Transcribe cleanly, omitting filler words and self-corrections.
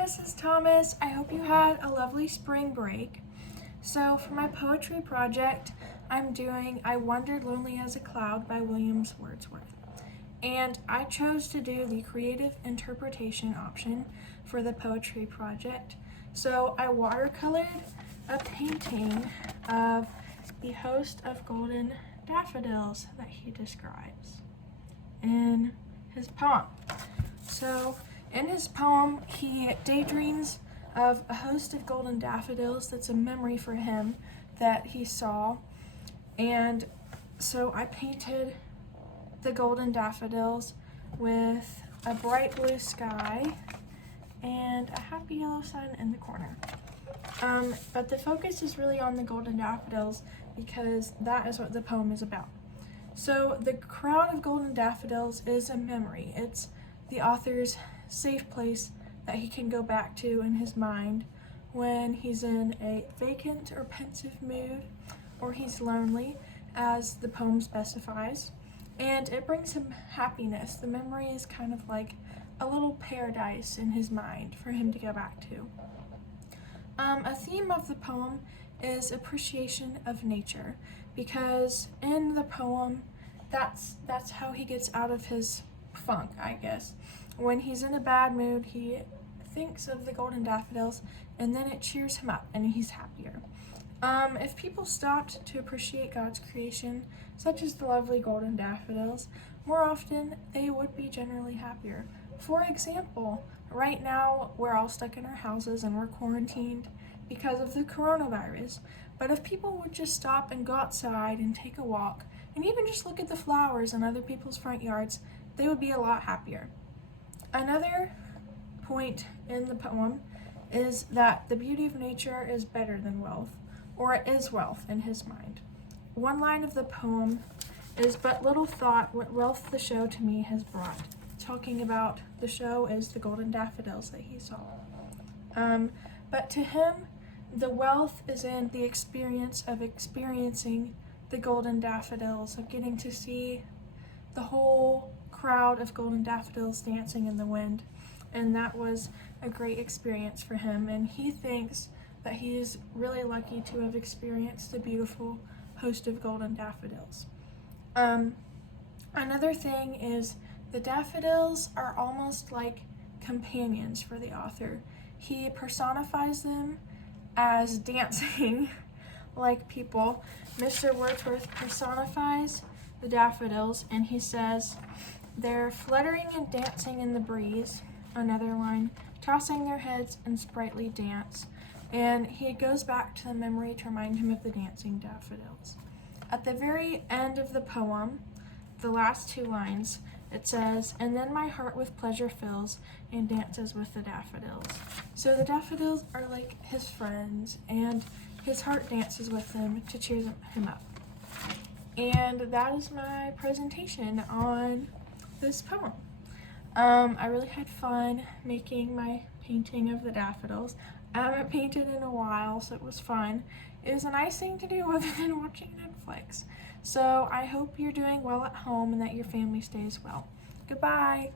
Mrs. Thomas. I hope you had a lovely spring break. So for my poetry project, I'm doing I Wandered Lonely as a Cloud by William Wordsworth. And I chose to do the creative interpretation option for the poetry project. So I watercolored a painting of the host of golden daffodils that he describes in his poem. So in his poem, he daydreams of a host of golden daffodils that's a memory for him that he saw. And so I painted the golden daffodils with a bright blue sky and a happy yellow sun in the corner. But the focus is really on the golden daffodils because that is what the poem is about. So the crown of golden daffodils is a memory. It's the author's safe place that he can go back to in his mind when he's in a vacant or pensive mood or he's lonely, as the poem specifies. And it brings him happiness. The memory is kind of like a little paradise in his mind for him to go back to. A theme of the poem is appreciation of nature, because in the poem, that's how he gets out of his funk, I guess. When he's in a bad mood, he thinks of the golden daffodils, and then it cheers him up, and he's happier. If people stopped to appreciate God's creation, such as the lovely golden daffodils, more often they would be generally happier. For example, right now we're all stuck in our houses and we're quarantined because of the coronavirus. But if people would just stop and go outside and take a walk, and even just look at the flowers in other people's front yards, they would be a lot happier. Another point in the poem is that the beauty of nature is better than wealth, or it is wealth in his mind. One line of the poem is, "But little thought what wealth the show to me has brought," talking about the show is the golden daffodils that he saw. But to him, the wealth is in the experience of experiencing the golden daffodils, of getting to see the whole crowd of golden daffodils dancing in the wind. And that was a great experience for him. And he thinks that he is really lucky to have experienced a beautiful host of golden daffodils. Another thing is the daffodils are almost like companions for the author. He personifies them as dancing like people. Mr. Wordsworth personifies the daffodils, and he says, "They're fluttering and dancing in the breeze," another line, "tossing their heads in sprightly dance." And he goes back to the memory to remind him of the dancing daffodils. At the very end of the poem, the last two lines, it says, "And then my heart with pleasure fills and dances with the daffodils." So the daffodils are like his friends, and his heart dances with them to cheer him up. And that is my presentation on this poem. I really had fun making my painting of the daffodils. I haven't painted in a while, so it was fun. It was a nice thing to do other than watching Netflix. So I hope you're doing well at home and that your family stays well. Goodbye.